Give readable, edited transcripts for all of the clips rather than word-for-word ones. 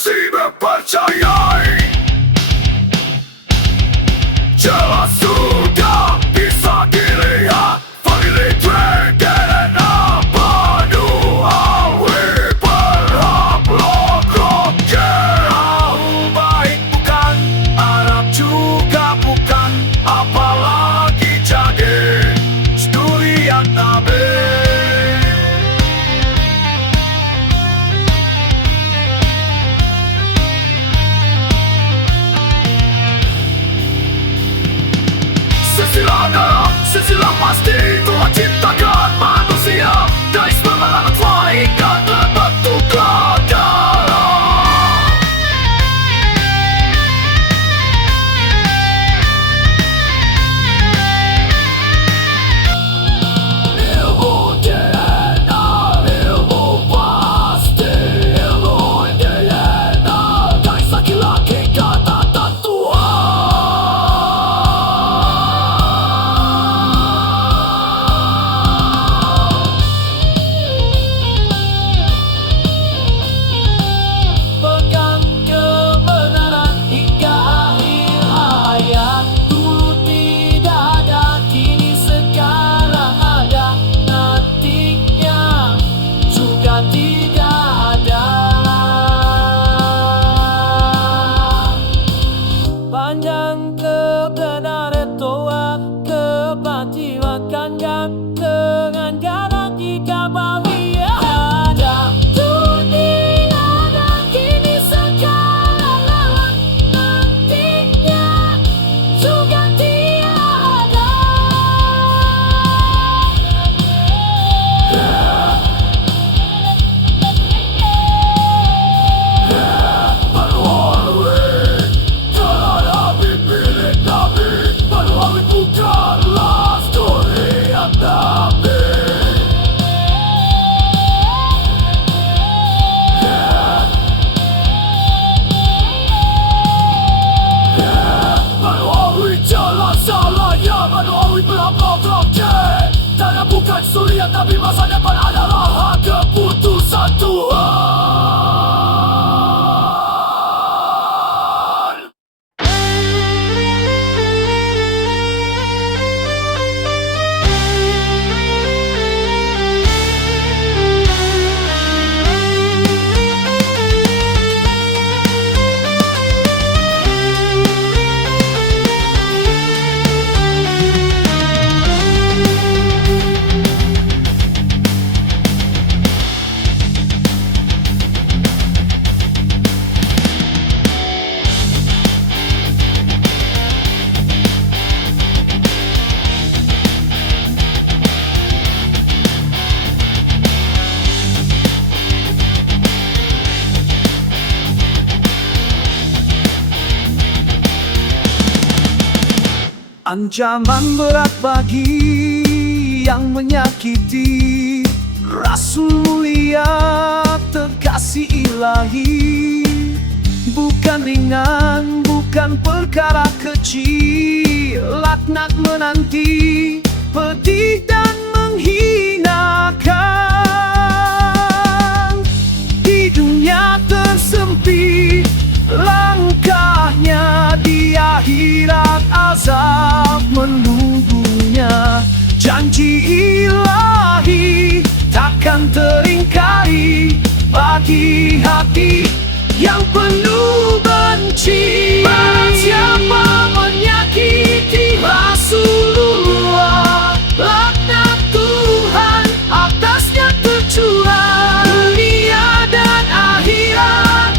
masih mempercayai. Jelas sudah bisa dilihat family tree DNA penuhi berhak logo. Jauh baik bukan, Arab juga bukan, apalagi jadi durian nabi. Silsilah pasti Tuhan ciptakan manusia dari semua malaikat berbentuk darah. Ilmu DNA, ilmu pasti, ilmu DNA dari laki-laki kata Tuhan. Panjang kebenaran Toa, kebatilan dengan jarak jika bahagia ada dunia dan kini sekarang lawan nantinya juga tiada. Bukan sulian tapi masa depan adalah hak keputusan Tuhan. Ancaman berat bagi yang menyakiti Rasul mulia terkasih ilahi. Bukan ringan, bukan perkara kecil. Laknat menanti, pedih dan menghinakan. Di dunia tersempit, langkahnya di akhirat azab menunggunya. Janji ilahi takkan teringkari bagi hati yang penuh benci. Barang siapa menyakiti Rasulullah, laknat Tuhan atasnya tercurah. Dunia dan akhirat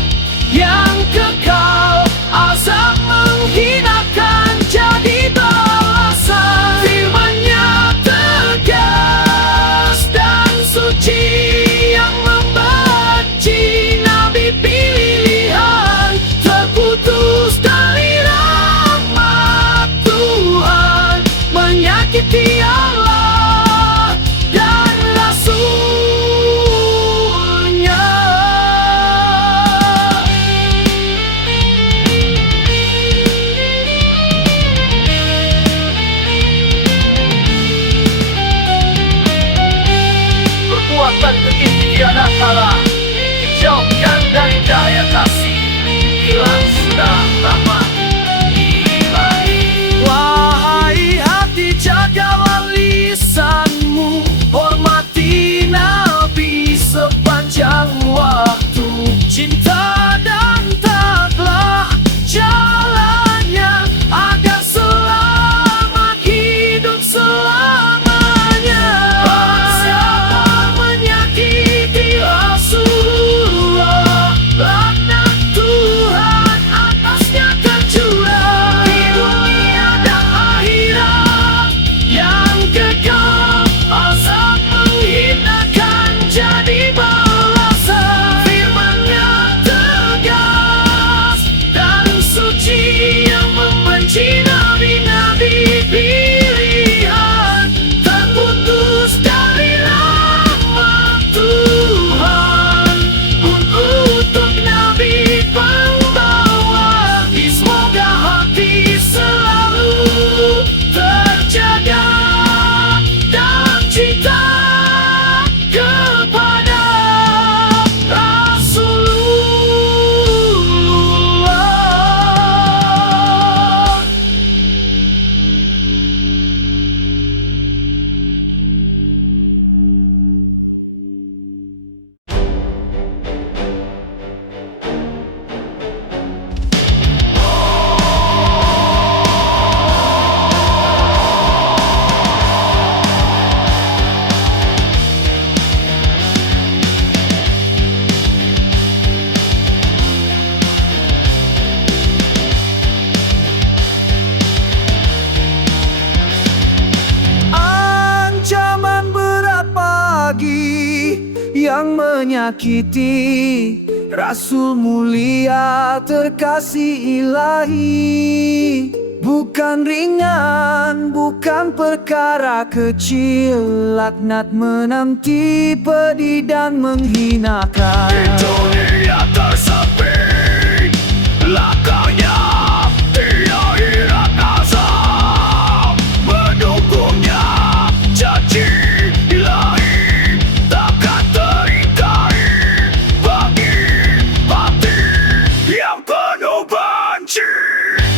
yang kekal, azab menghinakan jadi balasan. Firman-Nya tegas dan suci, yang membenci Nabi pilihan menyakiti Rasul mulia terkasih ilahi. Bukan ringan, bukan perkara kecil, laknat menanti, pedih dan menghinakan. Di dunia tersempit, lakanya di akhirat azab menunggunya. Janji ilahi takkan teringkari bagi hati yang penuh benci.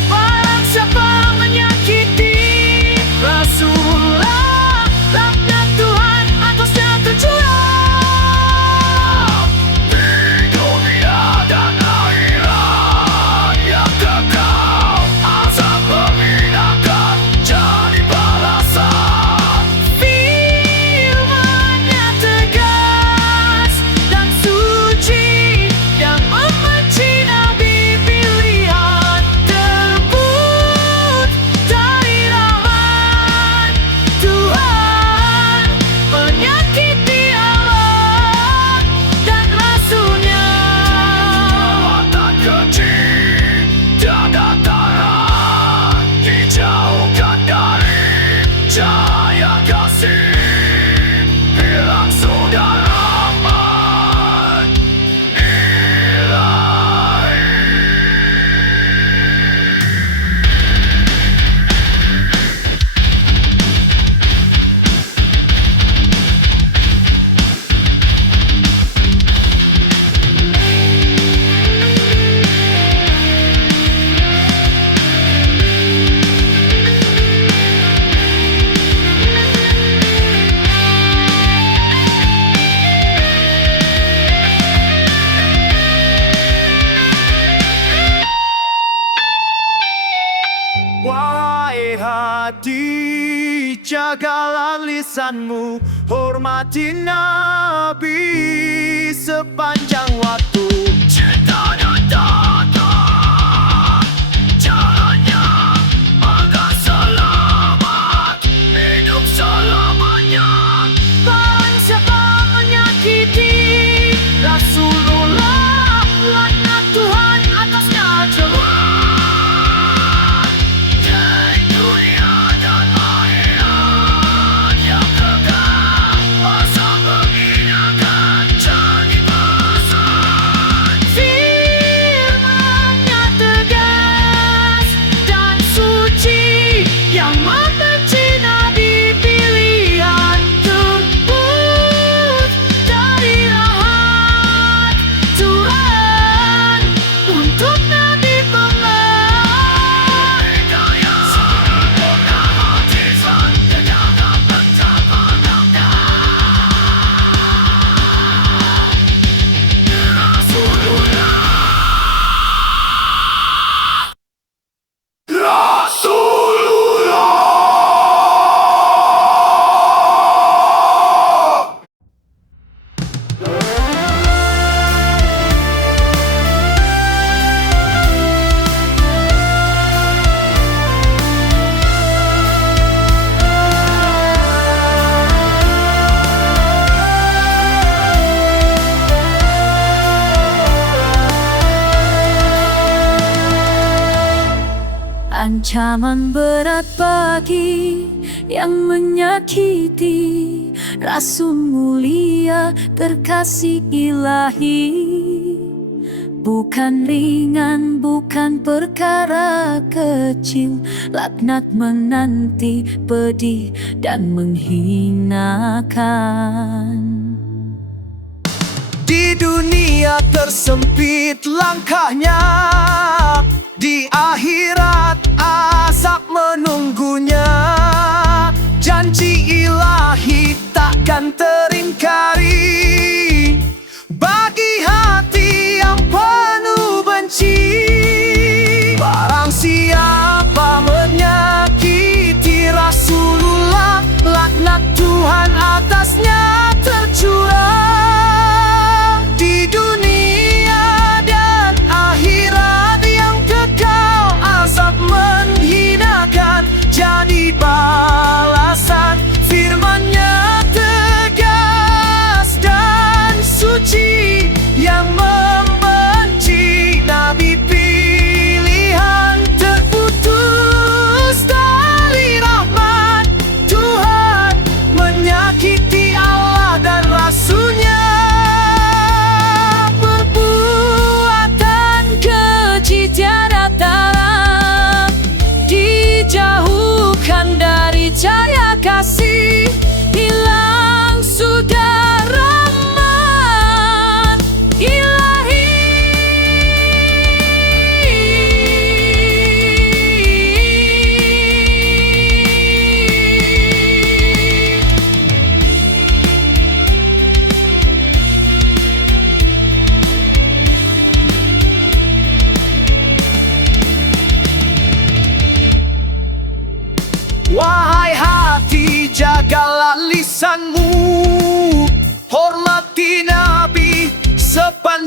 Barang siapa menyakiti Rasulullah, laknat Tuhan atasnya tercurah. Di dunia dan akhirat yang kekal, azab menghinakan jadi balasan. Firman-Nya tegas dan suci, yang membenci Nabi pilihan, terbut dari rahmat Tuhan, menyakiti Allah dan Rasul-Nya. Perbuatan keji dan dataran dijauhkan dari cahaya kasih. Hilang sudah rahmat ilahi. Wahai hati, jagalah lisanmu, hormati Nabi sepanjang waktu. Cinta dan tata jalannya agar selamat hidup selamanya. Barang siapa menyakiti Rasulullah, laknat Tuhan atasnya tercurah. Di dunia dan akhirat yang kekal, azab menghinakan jadi balasan. Firman-Nya tegas dan suci, yang membenci Nabi pilihan, terbut dari rahmat Tuhan untuk Nabi penglah. Hidayah sempurna mukjizat dalam betapa namanya. Rasulullah. Ancaman berat bagi yang menyakiti Rasul mulia terkasih ilahi. Bukan ringan, bukan perkara kecil, laknat menanti, pedih dan menghinakan. Di dunia tersempit langkahnya, di akhirat azab menunggunya. Janji ilahi takkan teringkari bagi hati yang penuh benci. Barang siapa menyakiti Rasulullah, laknat Tuhan atasnya tercurah. Di dunia dan akhirat yang kekal, azab menghinakan jadi balasan. Firman-Nya tegas dan suci,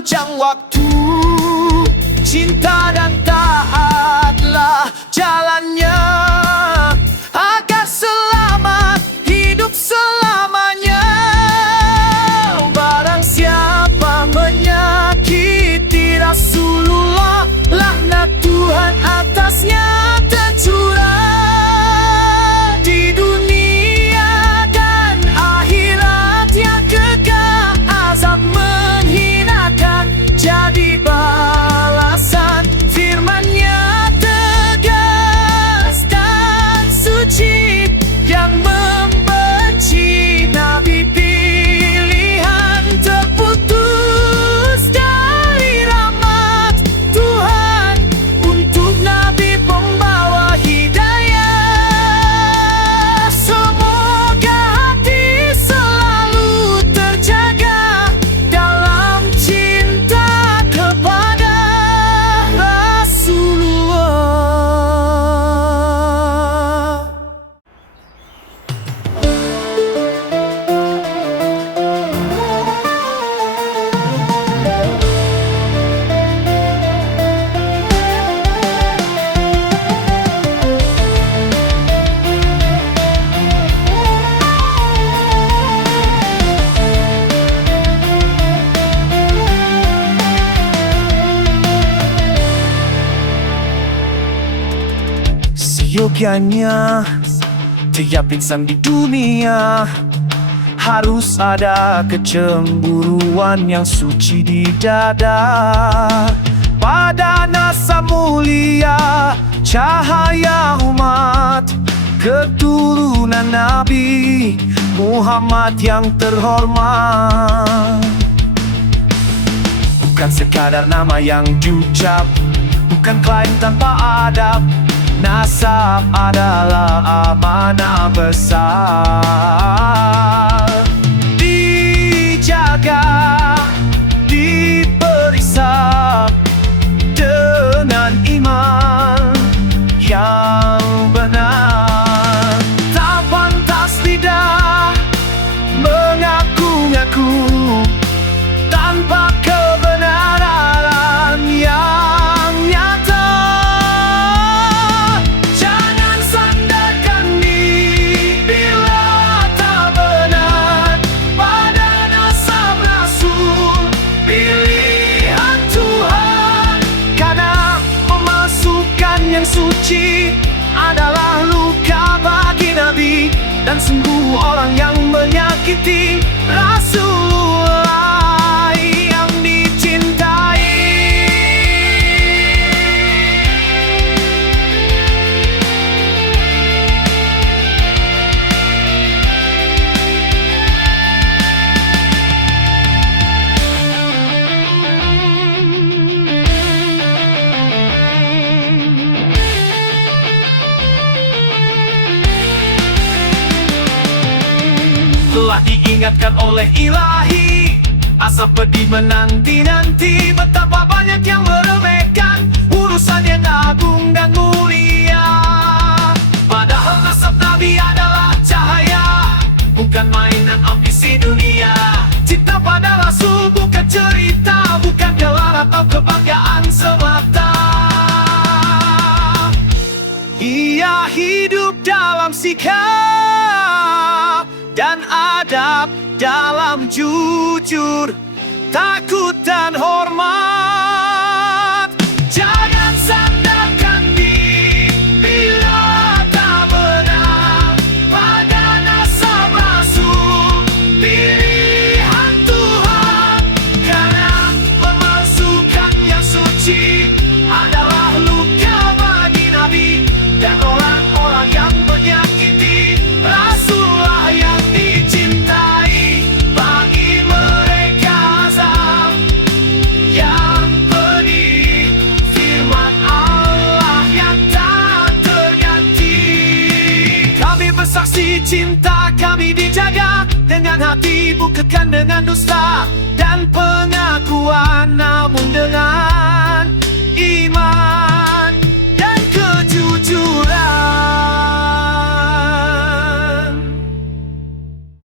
sepanjang waktu. Cinta dan taatlah jalannya, agar selamat hidup selamanya. Barang siapa menyakiti Rasulullah, laknat Tuhan atasnya tercurah. Di dunia dan akhirat yang kekal, azab menghinakan jadi balasan. Firman-Nya tegas dan suci, yang membenci Nabi pilihan terputus dari rahmat Tuhan. Untuk Nabi pembawa hidayah, semoga hati selalu terjaga dalam cinta kepada Rasulullah. Seyogianya tiap insan di dunia harus ada kecemburuan yang suci di dada. Pada nasa mulia cahaya umat keturunan Nabi Muhammad yang terhormat. Bukan sekadar nama yang diucap, bukan klaim tanpa adab. Nasab adalah amanah besar, dijaga, diperiksa dengan iman yang benar. Tak pantas lidah mengaku-ngaku tanpa kebenaran yang nyata. Jangan sandarkan diri bila tak benar pada nasab Rasul pilihan Tuhan. Karena pemasukan yang suci adalah luka bagi Nabi, dan sungguh orang yang menyakiti Rasulullah yang dicintai. Telah diingatkan oleh Ilahi, asap pedih menanti-nanti. Betapa banyak yang meremehkan urusan yang agung dan mulia. Padahal nasab Nabi adalah cahaya, bukan mainan ambisi dunia. Cinta pada Rasul bukan cerita, bukan gelar atau kebanggaan semata. Ia hidup dalam sikap dan adab, dalam jujur, takut dan hormat. Jangan sandarkan diri bila tak benar pada nasab Rasul pilihan Tuhan. Karena pemasukan yang suci adalah luka bagi Nabi, dan orang-orang yang menyakiti Rasulullah yang dicintai. Bagi mereka azab yang pedih, firman Allah yang tak terganti. Kami bersaksi cinta kami dijaga dengan hati, bukan dengan dusta dan pengakuan, namun dengan